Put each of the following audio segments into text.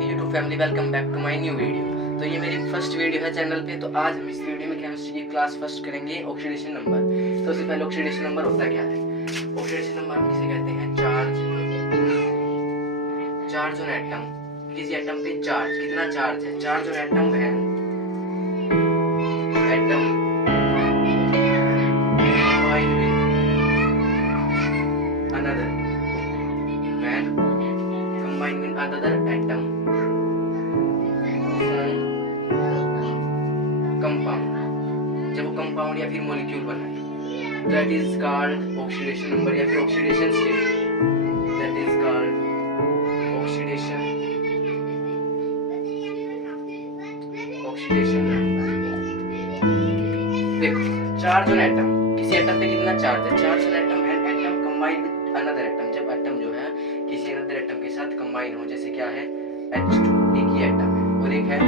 YouTube family, welcome back to my new video. तो ये मेरी फर्स्ट वीडियो है चैनल पे। तो आज हम इस वीडियो में केमिस्ट्री की क्लास फर्स्ट करेंगे, ऑक्सीडेशन नंबर। तो उससे पहले ऑक्सीडेशन नंबर होता क्या है? ऑक्सीडेशन नंबर हम किसे कहते हैं? Charge on atom. किसी एटम पे चार्ज, कितना चार्ज है? चार्ज ऑन एटम है atom combined with another, when combined with another atom compound. जब वो कंपाउंड या फिर मॉलिक्यूल बनाए, that is called oxidation number या फिर oxidation state. That is called oxidation number. देखो, चार्ज ऑन एटम, किसी एटम पे कितना चार्ज है? चार्ज ऑन एटम है atom combined with another atom. जब एटम जो है किसी अनदर एटम के साथ कंबाइन हो, जैसे क्या है H2, एक ही एटम है और एक है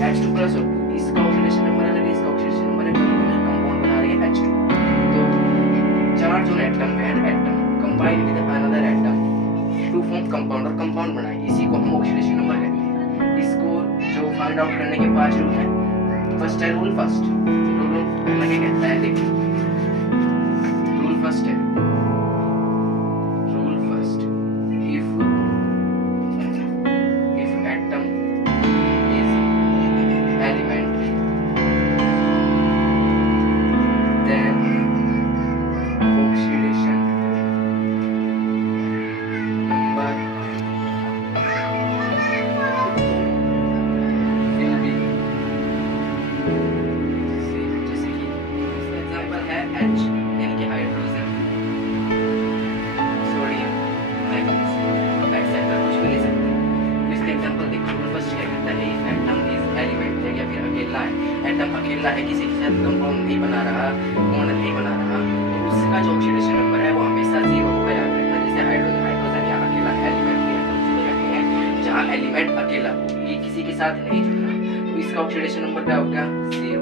H2 प्लस O2, इसका ऑक्सीडेशन नंबर अलग है, इसका ऑक्सीडेशन नंबर है, दोनों मिलकर कंपाउंड बना रहे हैं H2। तो चार्ज ऑन एटम है atom combined with another atom to form compound, और कंपाउंड बनाए, इसी को हम ऑक्सीडेशन नंबर कहते हैं। इसको जो फाइंड आउट करने के 5 रूल हैं। फर्स्ट है रूल फर्स्ट। रूल पहला क्या कहता है? देखिए, रूल फर्स्ट है, rule first, if atom is elementary, then oxidation number will be, जैसे कि एग्जांपल है H यानी कि हाइड्रोजन, सोडियम, मैग्नीशियम, एक्सेट्रा, कुछ भी ले सकते हैं। तो इसका एग्जांपल देखो, रूल फर्स्ट क्या कहता है? इफ एटम इज एलिमेंट या फिर अकेला है, एटम अकेला है, किसी के साथ कंपाउंड नहीं बना रहा, बॉन्ड नहीं बना रहा, तो उसका जो ऑक्सीडेशन नंबर है वो हमेशा 0 होगा, याद रखना। जैसे हाइड्रोजन या अकेला एलिमेंट है, तो उसको कहते हैं जहां एलिमेंट अकेला हो, ये किसी के साथ नहीं जुड़ना, तो इसका ऑक्सीडेशन नंबर क्या होगा? 0।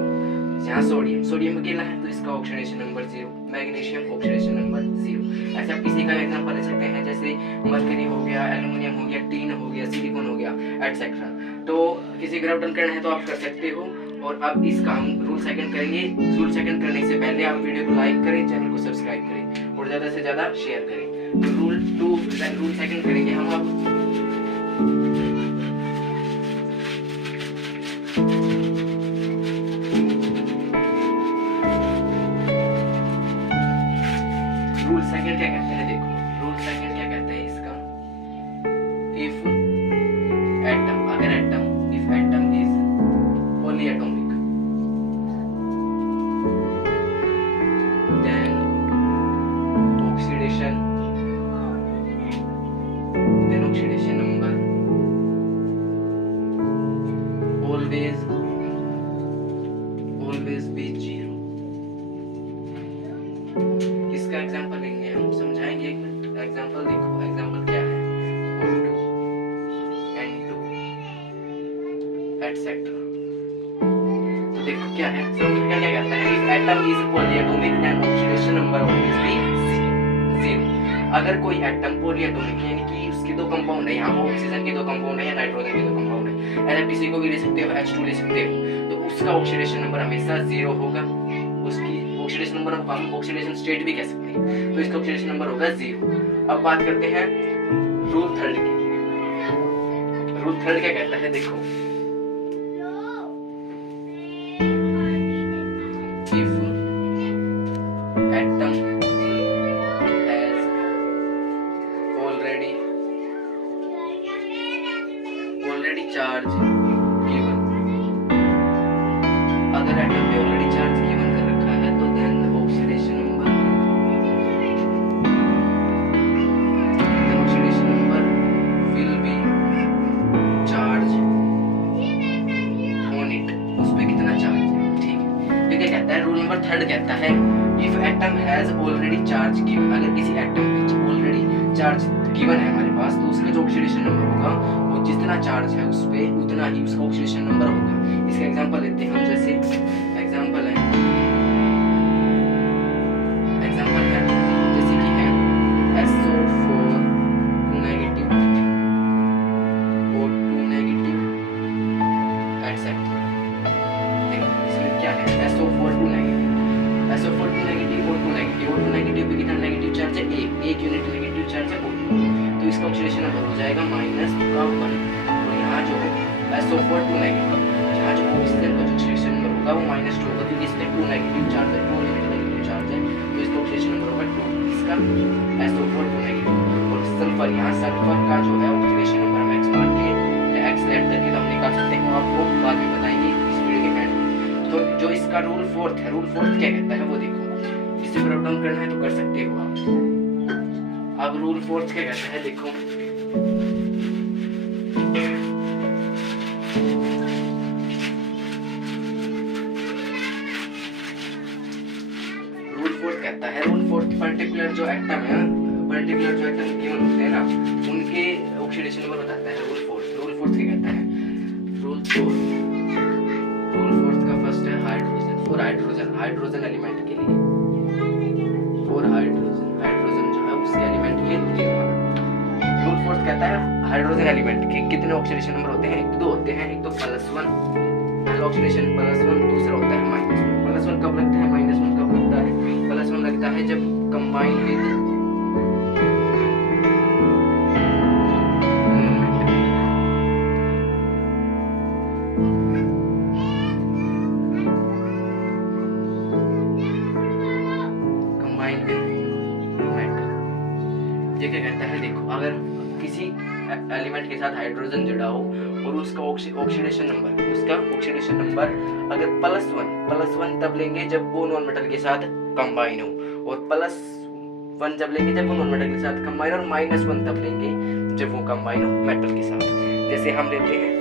जहाँ सोडियम अकेला है तो इसका oxidation number 0, magnesium oxidation number 0। ऐसे आप किसी का एग्जांपल ले सकते हैं, जैसे मरकरी हो गया, एल्युमिनियम हो गया, टीन हो गया, सिलिकॉन हो गया, एटसेट्रा। तो किसी ग्राफ डन करना है तो आप कर सकते हो। और अब इसका हम रूल सेकंड करेंगे। रूल सेकंड करने से पहले आप वीडियो को लाइक करें, चैनल को सब्सक्राइब करें और ज़्यादा से ज़्यादा शेयर करें। तो रूल सेकंड करेंगे हम अब। रूल सेकंड क्या कहते हैं? देखो, रूल सेकंड क्या कहते हैं इसका? इफ एटम, अगर atom, if atom is polyatomic, then oxidation number always be 0। इसका एग्जांपल लेंगे हम, समझाएंगे। एक मिनट, एग्जांपल देखो, एग्जांपल क्या है? O2, N2, etcetera. तो देखो क्या है, क्या कहता है? If atom is polyatomic then oxidation number always be 0। अगर कोई एटम पॉलीएटॉमिक यानी कि उसके 2 कंपाउंड है, यहाँ ऑक्सीजन के 2 कंपाउंड है या नाइट्रोजन के 2 कंपाउंड है, ऐसा किसी को भी ले सकते हो, H2 ले सकते हो, तो उसका ऑक्सीडेशन नंबर हमेशा 0 होगा। उसकी ऑक्सीडेशन नंबर हम ऑक्सीडेशन स्टेट भी कह सकते हैं, तो इसका ऑक्सीडेशन नंबर होगा 0। अब बात करते हैं रूल थर्ड की। रूल थर्ड क्या कहता है? देखो, if atom has already charge given, अगर एटम पे ऑलरेडी चार्ज गिवन कर रखा है, तो then oxidation number will be charge on it, उस पे कितना चार्ज है, ठीक है। ये क्या कहता है? रूल नंबर थर्ड कहता है if atom has already charge given, अगर किसी एटम पे ऑलरेडी चार्ज गिवन है हमारे पास, तो उसका जो ऑक्सीडेशन नंबर होगा वो जितना चार्ज है उस पे उतना ही उसका ऑक्सीडेशन नंबर होगा। इसका एग्जांपल लेते हैं हम, जैसे एग्जांपल है जैसे कि है SO4 SO4 2 negative, O2 negative, O2 negative पे कितना नेगेटिव चार्ज है? एक यूनिट नेगेटिव चार्ज है O2, तो इसका ऑक्सीडेशन नंबर हो जाएगा -1। और यहाँ जो SO4 2 नेगेटिव, यहाँ जो ऑक्सीजन का जो ऑक्सीडेशन नंबर होगा वो -2 होगा, क्योंकि इसमें 2 नेगेटिव चार्ज है, 2 यूनिट नेगेटिव चार्ज है, तो इसका ऑक्सीडेशन नंबर होगा 2, इसका SO4 2 नेगेटिव। और सल्फर, यहाँ सल्फर का जो है ऑक्सीडेशन नंबर हम x मान के एक्सलेट करके हम निकाल सकते हैं, आपको बाद में बताएंगे इस वीडियो के एंड। तो जो इसका रूल फोर्थ है, रूल फोर्थ क्या कहता है वो देखो, इसे ब्रेक डाउन करना है तो कर सकते हो आप। अब रूल फोर्थ क्या कहता है देखो, रूल फोर्थ कहता है, रूल फोर्थ पर्टिकुलर जो एटम है, पर्टिकुलर जो एटम गिवन होते हैं ना, उनके ऑक्सीडेशन नंबर बताता है रूल फोर्थ। रूल फोर्थ क्या कहता है? रूल फोर्थ का फर्स्ट है हाइड्रोजन, फॉर हाइड्रोजन एलिमेंट के लिए, फॉर हाइड्रोजन जो है उसके एलिमेंट के लिए रूल फोर्थ कहता है हाइड्रोजन एलिमेंट के कितने ऑक्सीडेशन नंबर होते हैं? एक तो दो होते हैं, एक तो +1 पहला ऑक्सीडेशन +1, दूसरा होता है -1। +1 कब लगता है? -1 कब लगता है? +1 लगता है जब कंबाइन विद ये क्या कहता है देखो, अगर किसी एलिमेंट के साथ हाइड्रोजन जुड़ा हो और उसका ऑक्सीडेशन नंबर अगर +1 तब लेंगे जब वो नॉन मेटल के साथ कंबाइन हो, और +1 जब लेंगे जब वो नॉन मेटल के साथ कंबाइन, और -1 तब लेंगे जब वो कंबाइन हो मेटल के साथ। जैसे हम लेते हैं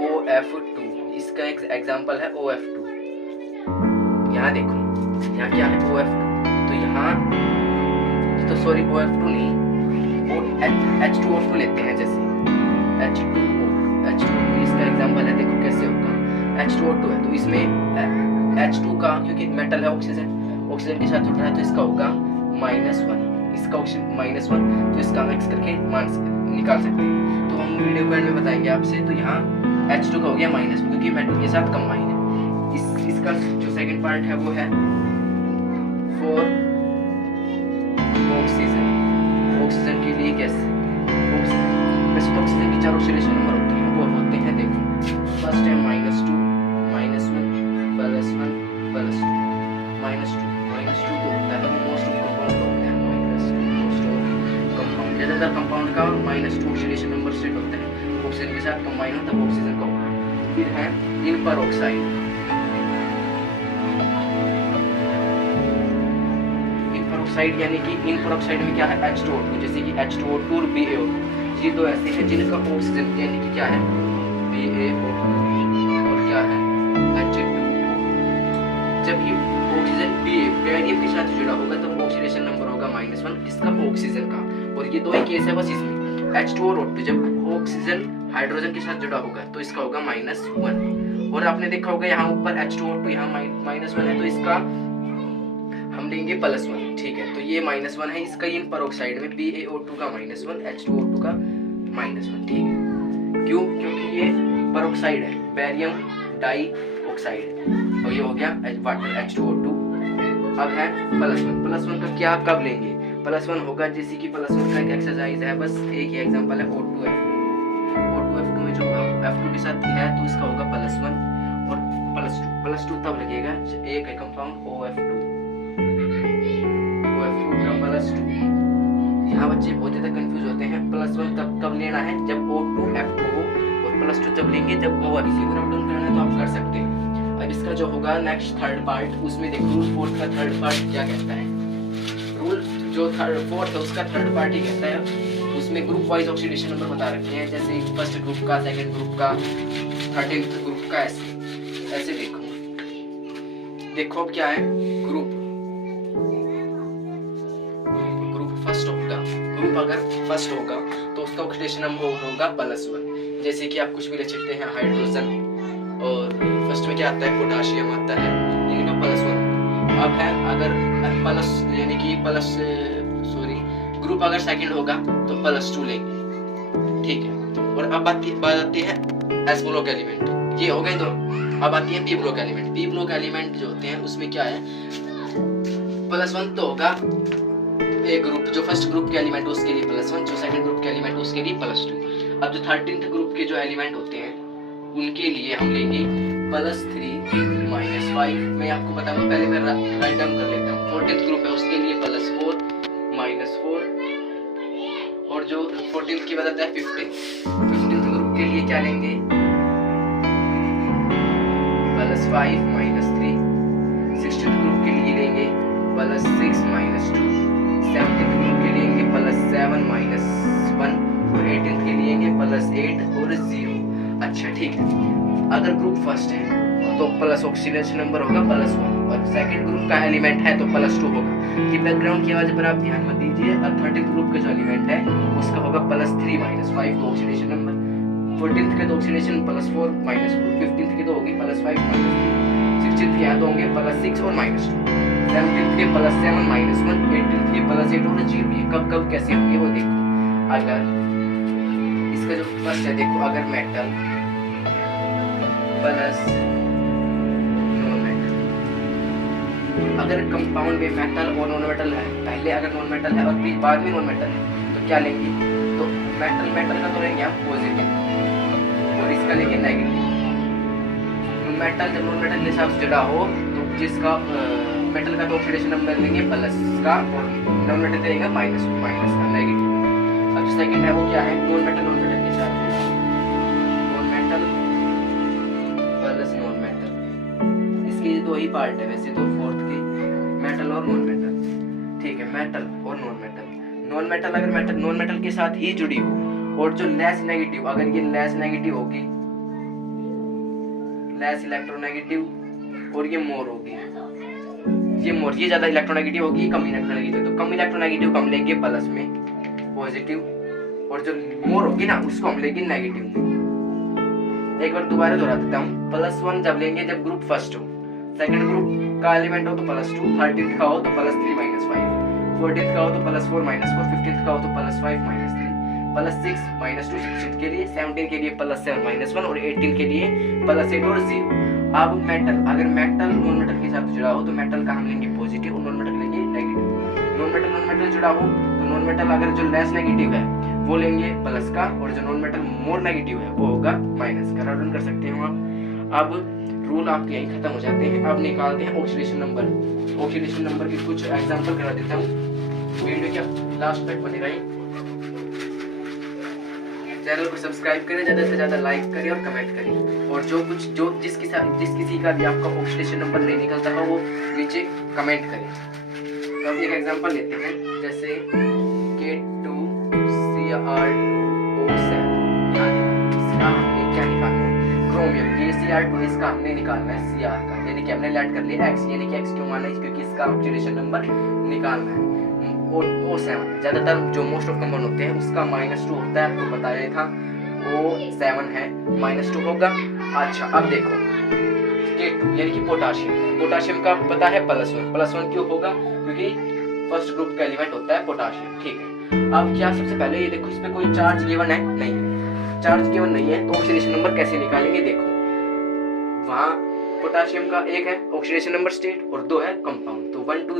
OF2, इसका एक एग्जांपल है OF2। यहाँ देखो, यहाँ क्या है OF2, तो यहाँ तो सॉरी OF2 नहीं, H2O2 लेते हैं, जैसे H2O2 इसका एग्जांपल है, देखो कैसे होगा। H2O2 है तो इसमें H2 का, क्योंकि मेटल है ऑक्सीजन के साथ जुड़ रहा है, तो इसका होगा -1, इसका ऑक्सीजन -1, तो इसका मिक्स करके निकाल सकते हैं। तो हम वीडियो के एंड में बताएंगे आपसे। तो यहाँ H2 का हो गया -1, क्योंकि मेटल के साथ कंबाइन है। इसका जो सेकंड पार्ट है वो है फॉर ऑक्सीजन के लिए कैसे, वैसे तो ऑक्सीजन के 4 ऑक्सीडेशन नंबर होते हैं, वो होते हैं देखो, फर्स्ट है -2 -1 +1 -2 तो होता है मोस्ट ऑफ कंपाउंड का होता है -2 मोस्ट ऑफ कंपाउंड, ज्यादातर कंपाउंड का -2 ऑक्सीडेशन नंबर सेट होता है, ऑक्सीजन के साथ कंबाइन हो तब ऑक्सीजन का होगा। फिर है इन पेरोक्साइड, यानी कि इन पेरोक्साइड में क्या है H2O2, जैसे कि H2O2 और BaO2, ये दो ऐसे हैं जिनका ऑक्सीजन यानी कि क्या है BaO2 और क्या है H2O। जब ये ऑक्सीजन बेरियम के साथ जुड़ा होगा तो ऑक्सीडेशन नंबर होगा -1 इसका ऑक्सीजन का, और ये दो ही केस है बस इसमें। H2O और O2 जब ऑक्सीजन हाइड्रोजन के साथ जुड़ा होगा तो इसका होगा -1, और आपने देखा होगा यहाँ ऊपर H2O2 यहाँ -1 है, तो इसका हम लेंगे +1, ठीक है। तो ये -1 है इसका इन पेरोक्साइड में, BaO2 का -1, H2O2 का -1, ठीक है। क्यों? क्योंकि ये पेरोक्साइड है, बेरियम डाई ऑक्साइड, और ये हो गया वाटर H2O2। अब है +1 का क्या कब लेंगे? +1 होगा जैसे कि +1 का एक एक्सरसाइज है, बस एक ही एग्जांपल है O2F2 में जो F2 के साथ है तो इसका होगा +1 और +2 तब लगेगा एक है कंपाउंड OF2 का +2। यहाँ बच्चे बहुत ज़्यादा कंफ्यूज होते हैं, +1 तब कब लेना है जब O2F2 हो, और +2 तब लेंगे जब OF। इसी को डाउन करना है तो आप कर सकते हैं। अब इसका जो होगा नेक्स्ट थर्ड पार्ट, उसमें देखो रूल फोर्थ का थर्ड पार्ट क्या कहता है। रूल जो फोर्थ है उसका थर्ड पार्ट ही कहता है, उसमें ग्रुप वाइज ऑक्सीडेशन नंबर बता रखे हैं, जैसे फर्स्ट ग्रुप का, सेकंड ग्रुप का, 13th ग्रुप का, ऐसे देखो अब क्या है ग्रुप फर्स्ट होगा। ग्रुप अगर फर्स्ट होगा तो उसका ऑक्सीडेशन नंबर होगा +1, जैसे कि आप कुछ भी ले सकते हैं हाइड्रोजन, और फर्स्ट में क्या आता है पोटाशियम आता है, इनका +1। अब है अगर प्लस यानी कि ग्रुप अगर सेकंड होगा तो +2 लेंगे, ठीक है। और अब बात आती है एस्मोलॉग एलिमेंट। ये हो गए दोनों। अब आती है P block element. P block element जो होते हैं उसमें क्या है, +1 तो होगा एक ग्रुप, जो फर्स्ट ग्रुप के एलिमेंट उसके लिए +1, जो सेकंड ग्रुप के एलिमेंट उसके लिए +2। अब जो 13th ग्रुप के जो एलिमेंट होते हैं उनके लिए हम लेंगे +3 -5। मैं आपको बताऊंगा, पहले मैं राइट डाउन कर लेता हूँ। 14th ग्रुप है उसके लिए +4 -4, और जो 14th की बताता है 15th ग्रुप के लिए क्या लेंगे, +5 -3। 16th ग्रुप के लिए लेंगे +6 -2। 17th ग्रुप के लिए लेंगे +7 -1, और 18th के लिए लेंगे +8 और 0। अच्छा ठीक है, अगर ग्रुप फर्स्ट है तो प्लस ऑक्सीडेशन नंबर होगा +1, और सेकंड ग्रुप का एलिमेंट है तो +2 होगा। कि बैकग्राउंड की आवाज पर आप ध्यान मत दीजिए। और 13th ग्रुप का जो एलिमेंट है उसका होगा +3 -5 तो ऑक्सीडेशन नंबर। 14th के तो ऑक्सीडेशन +4 -4, 15th के तो होगी +5 -3, 16th के यहाँ तो होंगे +6 और -2, 17th के +7 -1, 18th के +8 और 0। ये कब कब कैसे होंगे वो देखो। अगर इसका जो फर्स्ट है देखो, अगर मेटल प्लस नॉन मेटल, अगर कंपाउंड में मेटल और नॉन मेटल है, पहले अगर नॉन मेटल है और बाद में नॉन मेटल है तो क्या लेंगे, तो मेटल का तो लेंगे हम पॉजिटिव और इसका लेंगे नेगेटिव। मेटल जब नॉन मेटल के साथ जुड़ा हो तो जिसका मेटल का तो ऑक्सीडेशन नंबर लेंगे प्लस का, और नॉन मेटल देगा माइनस का नेगेटिव। अब सेकंड है वो क्या है, नॉन मेटल के साथ non metal plus non metal. इसके दो ही पार्ट है वैसे तो, फोर्थ के मेटल और नॉन मेटल। ठीक है, मेटल और नॉन मेटल। नॉन मेटल अगर नॉन मेटल के साथ ही जुड़ी हो, और जो लेस नेगेटिव, अगर ये लेस नेगेटिव होगी, लेस इलेक्ट्रोनेगेटिव, और ये मोर होगी, ये ज्यादा इलेक्ट्रोनेगेटिव होगी, कम इलेक्ट्रोनेगेटिव, तो कम इलेक्ट्रोनेगेटिव हम लेंगे प्लस में पॉजिटिव, और जो मोर होगी ना उसको हम लेंगे नेगेटिव में। एक बार दोबारा दोहरा देता हूँ, +1 जब लेंगे जब ग्रुप फर्स्ट हो, सेकंड ग्रुप का एलिमेंट हो तो +2, 13th का हो तो +3 -5, 14th का हो तो +4 -4, 15th का हो तो +5 -3, +6 -2 16th के लिए, 17 के लिए +7 -1, और 18 के लिए +8 और 0। अब मेटल, अगर मेटल नॉन मेटल के साथ जुड़ा हो तो मेटल का हम लेंगे पॉजिटिव और नॉन मेटल लेंगे नेगेटिव। नॉन मेटल जुड़ा हो तो नॉन मेटल अगर जो लेस नेगेटिव है वो लेंगे प्लस का, और जो नॉन मेटल मोर नेगेटिव है वो होगा माइनस का। रन कर सकते हो आप। अब रूल आपके यहीं खत्म हो जाते हैं। अब निकालते हैं ऑक्सीडेशन नंबर। ऑक्सीडेशन नंबर के कुछ एग्जांपल करा देता हूँ, वीडियो के लास्ट तक बने रहिए। चैनल को सब्सक्राइब करें, ज़्यादा से ज़्यादा लाइक करें और कमेंट करें, और जिस किसी का भी आपका ऑक्सीडेशन नंबर नहीं निकलता हो वो नीचे कमेंट करें। तो अब एक एग्जांपल लेते हैं, जैसे K2Cr2O7, इसका हमने क्या निकालना है, क्रोमियम। KCr2 इसका हमने निकालना है Cr का, यानी कि हमने लेट कर लिया X, यानी कि X क्यों माना है, क्योंकि इसका ऑक्सीडेशन नंबर निकालना है। O7 ज्यादातर जो मोस्ट ऑफ कंपाउंड होते हैं उसका -2 होता है, आपको बताया था। O7 है -2 होगा। अच्छा अब देखो K2 यानी कि पोटाशियम का पता है +1 क्यों होगा, क्योंकि फर्स्ट ग्रुप का एलिमेंट होता है पोटाशियम। ठीक है, अब क्या सबसे पहले ये देखो, इसमें कोई चार्ज गिवन है नहीं है, चार्ज गिवन नहीं है तो ऑक्सीडेशन नंबर कैसे निकालेंगे। देखो वहाँ पोटाशियम का एक है ऑक्सीडेशन नंबर स्टेट और 2 है कंपाउंड, तो 1 2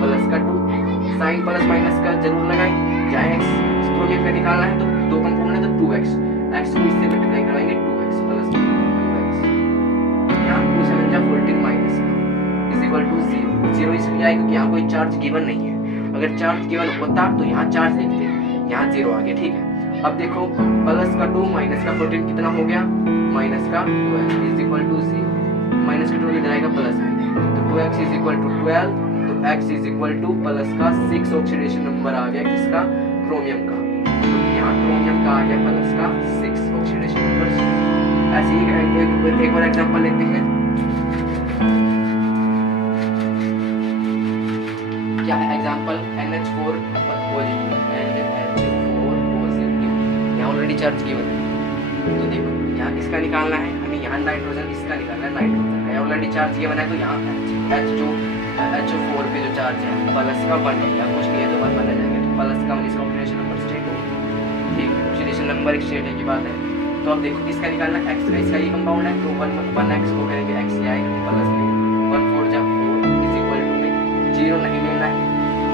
प्लस का 2, साइन प्लस माइनस का जरूर लगाएं। जहाँ x क्रोमियम का निकालना है तो 2 कंपाउंड है तो 2x, x को इससे मल्टीप्लाई करवाएंगे 2x प्लस 2x, यहाँ 2 7 जा 14 माइनस इज इक्वल टू 0 इसलिए आया क्योंकि यहाँ कोई चार्ज गिवन नहीं है। अगर चार्ज गिवन होता तो यहाँ चार्ज लिखते, यहाँ 0 आ गया। ठीक है, अब देखो प्लस का 2 माइनस का 14 कितना हो गया, माइनस का 12 इज इक्वल टू 0, माइनस का 2 इधर आएगा प्लस में, तो 2x इज इक्वल टू 12, तो x is equal two plus का 6 ऑक्सीडेशन नंबर आ गया किसका, क्रोमियम का। तो यहाँ क्रोमियम का आ गया प्लस का 6 ऑक्सीडेशन नंबर। ऐसे ही एक और एग्जांपल लेते हैं, क्या है एग्जांपल, NH4 पॉजिटिव, यहाँ ऑलरेडी चार्ज गिवन है। तो देखो यहाँ किसका निकालना है हमें, यहाँ नाइट्रोजन, इसका निकालना है नाइट्रोजन का, ऑलरेडी चार्ज गिवन है। तो यहाँ H जो HO4 पे जो चार्ज है प्लस का 1 है, या कुछ नहीं है तो 1 बन जाएगा, तो प्लस का 19 का ऑक्सीडेशन नंबर स्टेट होगा। ठीक है, ऑक्सीडेशन नंबर एक स्टेट है की बात है। तो अब देखो किसका निकालना है, x का, इसका ये कंपाउंड है तो 1x को करेंगे x ये आएगा प्लस में 1 4 जा 4 इज इक्वल टू में 0 नहीं लेना है,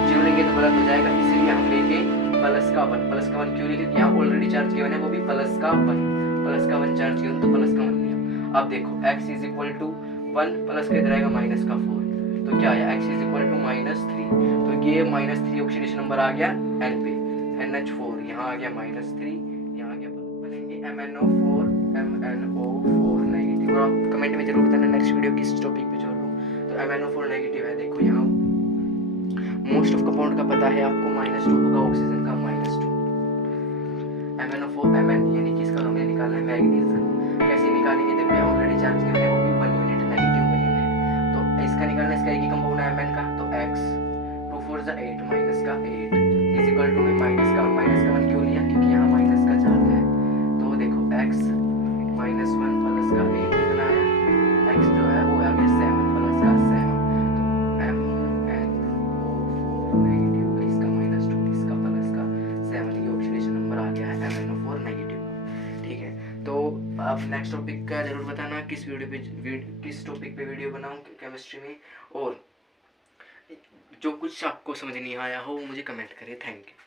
0 लेंगे तो गलत हो जाएगा, इसलिए हम लेंगे प्लस का 1। प्लस का 1 क्यों लेंगे, यहाँ ऑलरेडी चार्ज किया है वो भी प्लस का 1 चार्ज किया तो प्लस का 1 लिया। अब देखो x is equal to 1 plus का इधर आएगा माइनस का 4, तो क्या आया x इज इक्वल टू -3, तो ये -3 ऑक्सीडेशन नंबर आ गया n पे, NH4 यहाँ आ गया -3, यहाँ आ गया बनेंगे MnO4 नेगेटिव। और आप कमेंट में जरूर बताना नेक्स्ट वीडियो किस टॉपिक पे जोड़ूं। तो MnO4 नेगेटिव है, देखो यहाँ मोस्ट ऑफ कंपाउंड का पता है आपको, -2 होगा ऑक्सीजन का -2। MnO4 Mn यानी कि इसका हमें निकालना है मैग्नीज, कैसे निकालेंगे, देखो यहाँ ऑलरेडी चार्ज किया है वो भी 1 यूनिट नेगेटिव 1 यूनिट, तो इसका निकालना है, इसका एक ही कंपाउंड है Mn का, तो x 2 4 जा 8 माइनस का 8 इज इक्वल टू में माइनस का 1 क्यों लिया, क्योंकि यहाँ माइनस का चार्ज है, तो देखो x -1 प्लस का 8 कितना आया, x जो है वो आ गया 7 प्लस का 7, तो MnO4 नेगेटिव, इसका -2 इसका प्लस का 7, ये ऑक्सीडेशन नंबर आ गया है MnO4 नेगेटिव। ठीक है, तो आप नेक्स्ट टॉपिक का जरूर बताना किस टॉपिक पे वीडियो बनाऊं केमिस्ट्री में, और जो कुछ आपको समझ नहीं आया हो मुझे कमेंट करें। Thank you.